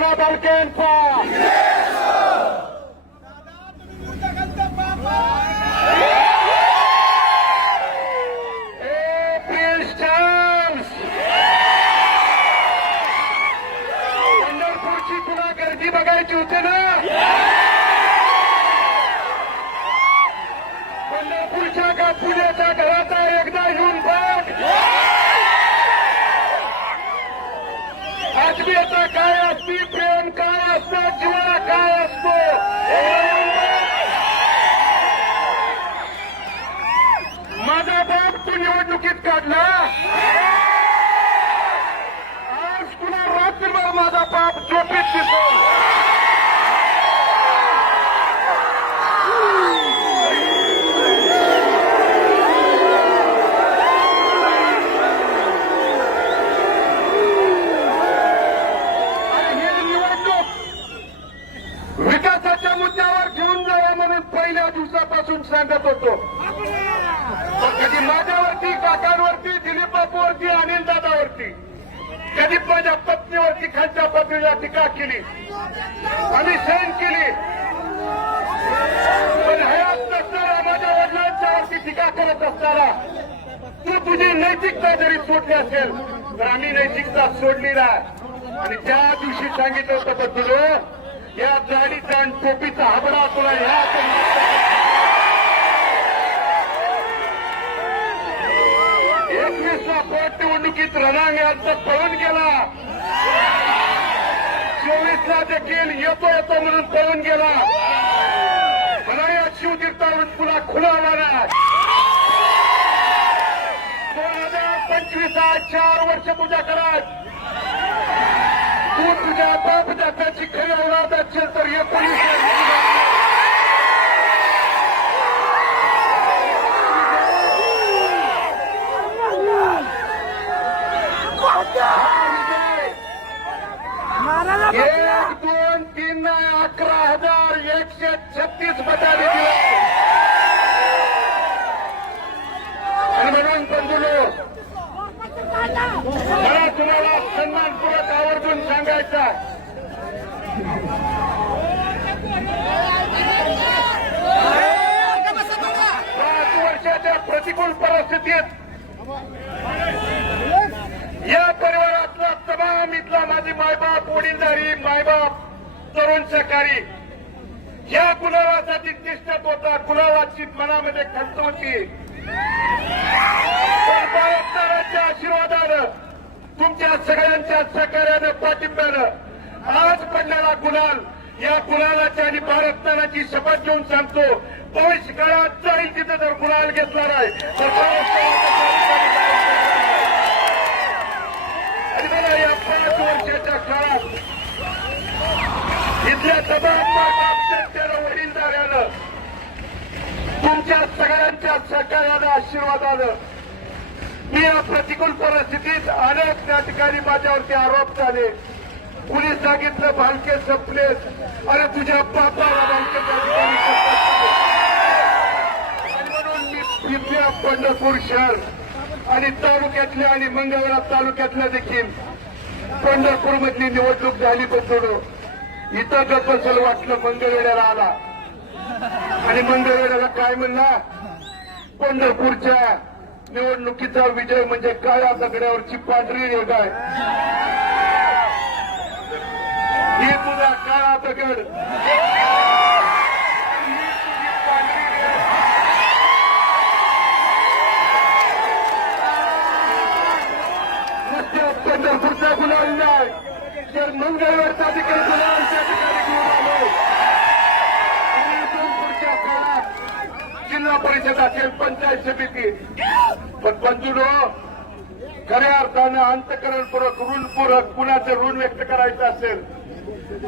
नाना बालकेंचा पंढरपूरची तुला गर्दी बघायची होती ना. पंढरपूरच्या का पुण्याच्या घराचा एकदा येऊन बघ. आत्मीयता काय असती, प्रेम काय असतं, जीवन काय असतो, माझा बाप तू निवडणुकीत काढला. आज तुला रात्रभर माझा बाप झोपेत दिसतो. विकासाच्या मुद्द्यावर घेऊन जावा म्हणून पहिल्या दिवसापासून सांगत होतो. कधी माझ्यावरती, काकांवरती, दिलीप बापूवरती, अनिल दादावरती, कधी माझ्या पत्नीवरती खालच्या पत्नीला टीका केली, आम्ही सहन केली. पण हयात नसताना माझ्या वडिलांच्या वरती टीका करत असताना तू तुझी नैतिकता जरी सोडली असेल तर आम्ही नैतिकता सोडली नाही. आणि त्या दिवशी सांगितलं होतं बद्दलो या जाडीचा आणि टोपीचा हाबडा तुला ह्या 21ला पोटनिवडणुकीत रणांगणात पळून गेला. 24ला देखील येतो म्हणून पळून गेला. मला या शिवतीर्थावरून तुला खुला आला. 2025 4 वर्ष तुझ्या घरात तू तुझ्या बाप दादाची खरी औलाद असेल तर हे एक 2 3 11,136 मतांनी दिले. आणि म्हणून बंधुलो मला तुम्हाला सन्मानपूर्वक आवर्जून सांगायचा, 5 वर्षाच्या प्रतिकूल परिस्थितीत या परिवारातला तमाम इथला माझी मायबाप, वडीलधारी मायबाप, तरुण सहकारी या कुलावासाठी तिष्ठत होता. कुलावाची मनामध्ये खंत होती. बाळासाहेबांच्या आशीर्वादानं, तुमच्या सगळ्यांच्या सहकार्यानं, पाठिंब्यानं आज पडलेला गुलाल, या गुलालाची आणि भारतनाची शपथ घेऊन सांगतो, भविष्य काळात जाईल तिथे जर गुलाल घेतला नाही आणि मला या 5 वर्षाच्या काळात इथल्या तमाम वडीलधाऱ्यानं, तुमच्या सगळ्यांच्या सहकार्यानं, आशीर्वादानं मी या प्रतिकूल परिस्थितीत अनेक त्या ठिकाणी माझ्यावरती आरोप झाले. कुणी सांगितलं भालके संपलेत, अरे तुझ्या बापाला भालके त्या ठिकाणी आणि म्हणून मी इथल्या पंढरपूर शहर आणि तालुक्यातल्या आणि मंगळवेढा तालुक्यातल्या देखील पंढरपूरमधली निवडणूक झाली. बसवलो इथं गपसल वाटलं, मंगळवेढ्याला आला आणि मंगळवेढ्याला काय म्हणला, पंढरपूरच्या निवडणुकीचा विजय म्हणजे काळ्या दगड्यावरची पांढरी रेघ आहे. ही तुझा काळा दगड, नुसत्या पंढरपूरचा गुलाल नाही तर मंगळवेढचा देखील गुलाल त्या ठिकाणी घेऊन आलो. पुढच्या काळात जिल्हा परिषद असेल, पंचायत समिती, पण बंधूनो खऱ्या अर्थानं अंतकरणपूर्वक, ऋणपूर्वक कुणाचं ऋण व्यक्त करायचं असेल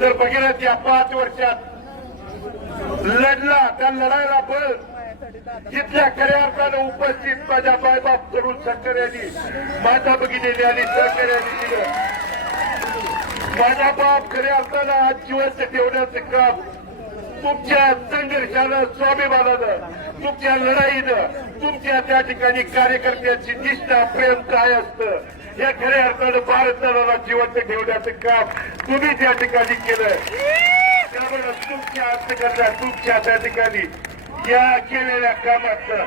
तर भगीरथ या 5 वर्षात लढला. त्या लढायला बळ जिथल्या खऱ्या अर्थानं उपस्थित माझ्या मायबाप तरुण सहकार्यांनी, माझ्या भगिनीने आणि सहकार्यांनी दिलं. माझा बाप खऱ्या अर्थानं आज जिवंत ठेवण्याचं काम तुमच्या संघर्षानं, स्वाभिमानानं, तुमच्या लढाईनं, तुमच्या त्या ठिकाणी कार्यकर्त्यांची निष्ठा, प्रेम काय असतं या खऱ्या अर्थानं भारताला जिवंत ठेवण्याचं काम तुम्ही त्या ठिकाणी केलं. त्यामुळे तुमच्या अर्थकर्ता तुमच्या त्या ठिकाणी या केलेल्या कामाचं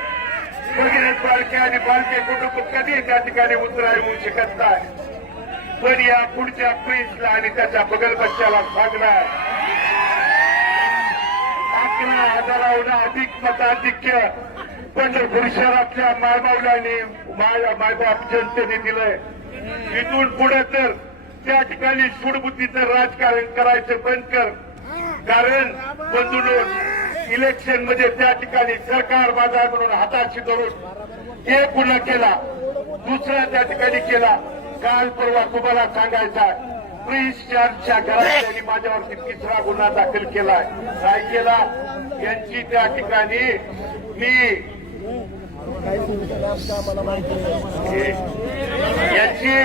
भगीरथ बालके आणि बालके कुटुंब कधी त्या ठिकाणी उतराय होऊ शकत नाही. पण या पुढच्या प्रिन्सला आणि त्याच्या बगल बच्च्याला सांगणार 11,000हून अधिक मताधिक्य पंढरपूर शहरातल्या मायबावलांनी मायबाप जनतेने दिलंय. इथून पुढे तर त्या ठिकाणी सूडबुद्धीचं राजकारण करायचं बंद कर. कारण बंधूंनो इलेक्शन मध्ये त्या ठिकाणी सरकार बाजार म्हणून हाताशी धरून एक गुन्हा केला, दुसरा त्या ठिकाणी केला. काल परवा तुम्हाला सांगायचा प्रिन्स चार्जच्या घरात माझ्यावरती तिसरा गुन्हा दाखल केलाय. काय केला? यांची त्या ठिकाणी यांची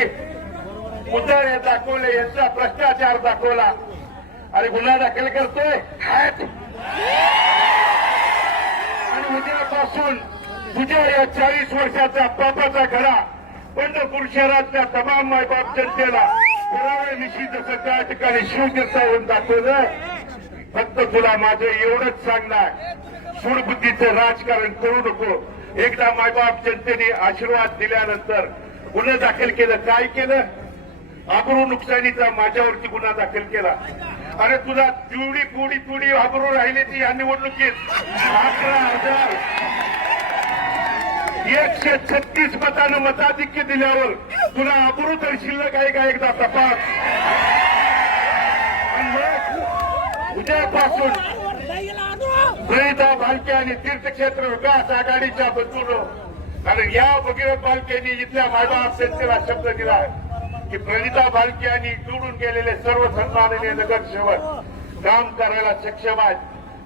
उदाहरण दाखवले, यांचा भ्रष्टाचार दाखवला आणि गुन्हा दाखल करतोय. आणि उद्यापासून तुझ्या या 40 वर्षाचा बापाचा घरा पंढरपूर शहरातल्या तमाम मायबाप जनतेला पुराव्या निशी जसं त्या ठिकाणी शिवतीर्थ होऊन दाखवलं. फक्त तुला माझं एवढंच सांगणार, सूडबुद्धीचं राजकारण करू नको. एकदा मायबाप जनतेने आशीर्वाद दिल्यानंतर गुन्हा दाखल केलं. काय केलं? आबरू नुकसानीचा माझ्यावरती गुन्हा दाखल केला. अरे तुला जेवढी पुडी आबरू राहिली ती या निवडणुकीत 11,136 मतानं मताधिक्य दिल्यावर तुला आबरू तर शिल्लक आहे का? एकदा तपास. उद्यापासून प्रणिता भालके आणि तीर्थक्षेत्र विकास आघाडीच्या बंधूंनो, कारण या भगीरथ भालकेंनी इथल्या मायबाप जनतेला शब्द दिला की प्रणिता भालके आणि निवडून गेलेले सर्व सन्माननीय नगरसेवक काम करायला सक्षम आहेत.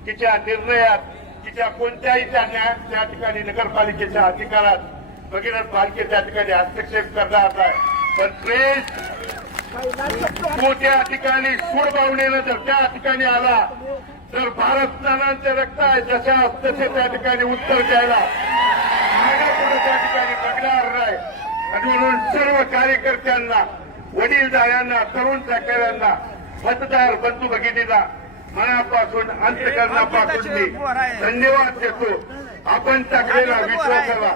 तिच्या निर्णयात, तिच्या कोणत्याही त्या ठिकाणी नगरपालिकेच्या अधिकारात भगीरथ भालके त्या ठिकाणी हस्तक्षेप करणार नाही. पण प्रेस तो त्या ठिकाणी सूडभावनेनं जर त्या ठिकाणी आला तर भारत नानांचे रक्त आहे जशा तसे त्या ठिकाणी उत्तर द्यायला मागे त्या ठिकाणी बघणार नाही. आणि म्हणून सर्व कार्यकर्त्यांना, वडीलधाऱ्यांना, तरुण सहकाऱ्यांना, मतदार बंधू भगिनींना मनापासून अंतकरणापासून मी धन्यवाद देतो. आपण टाकलेला विश्वासाला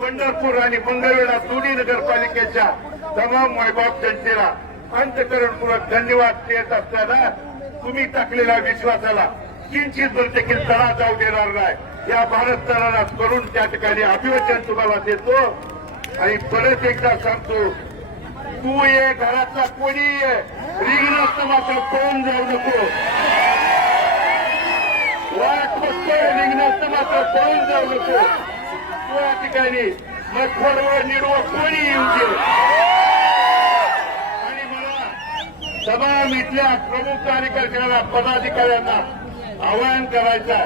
पंढरपूर आणि मंगळवेढा दोन्ही नगरपालिकेच्या तमाम मायबाप जनतेला अंतकरणपूर्वक धन्यवाद देत असताना तुम्ही टाकलेल्या विश्वासाला किंचित देखील तडा जाऊ देणार नाही. या भारत तळाला करून त्या ठिकाणी अभिवचन तुम्हाला देतो. आणि परत एकदा सांगतो, तू ये घरातला कोणी ये, रिंगणात मात्र पळून जाऊ नको. वाट बघतोय, रिंगणात मात्र पळून जाऊ नको. तू या ठिकाणी मग थोडं निडवं कोणी येऊ दे. आणि मला तमाम इथल्या प्रमुख कार्यकर्त्यांना, पदाधिकाऱ्यांना आवाहन करायचं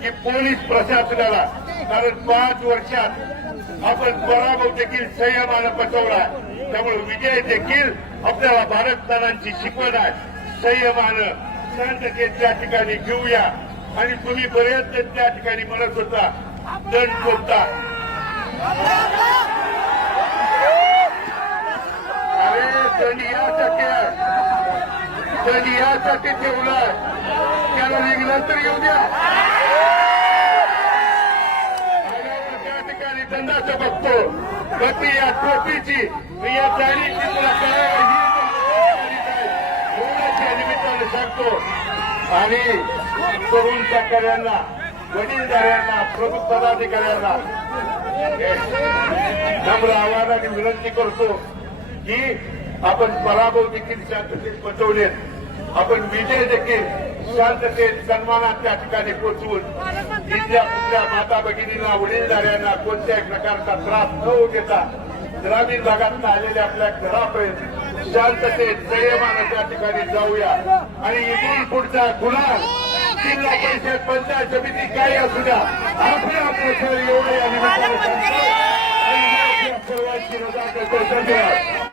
की पोलीस प्रशासनाला, कारण 5 वर्षात आपण पराभव देखील संयमानं पचवला. त्यामुळे विजय देखील आपल्याला भारतदारांची शिकवण आहे. संयमानं, शांततेत त्या ठिकाणी घेऊया. आणि तुम्ही बरेच त्या ठिकाणी म्हणत होता दंड कोणता, अरे दंड यासाठी आहे, दंड यासाठी ठेवलाय. त्याला रिंगणात तर येऊ द्या. दंडाचं बघतो, गती या टोपीची या जाणीची तुला करायला ही निमित्ताने सांगतो. आणि तरुण सहकाऱ्यांना, वडीलधाऱ्यांना, प्रमुख पदाधिकाऱ्यांना नम्र आवाहनाने विनंती करतो की आपण पराभव देखील शांततेत पचवले, आपण विजय देखील शांततेत सन्मानात त्या ठिकाणी पोचवून इथल्या कुठल्या माता भगिनींना, वडीलधाऱ्यांना कोणत्याही प्रकारचा त्रास न होऊ देता ग्रामीण भागात आलेल्या आपल्या घरापर्यंत शांततेत संयमानं त्या ठिकाणी जाऊया. आणि इथून पुढचा गुन्हा जिल्हा परिषद, पंचायत समिती काही असू द्या, आपलं शहर एवढं या निमित्ताने सर्वांची रजा करतो. धन्यवाद.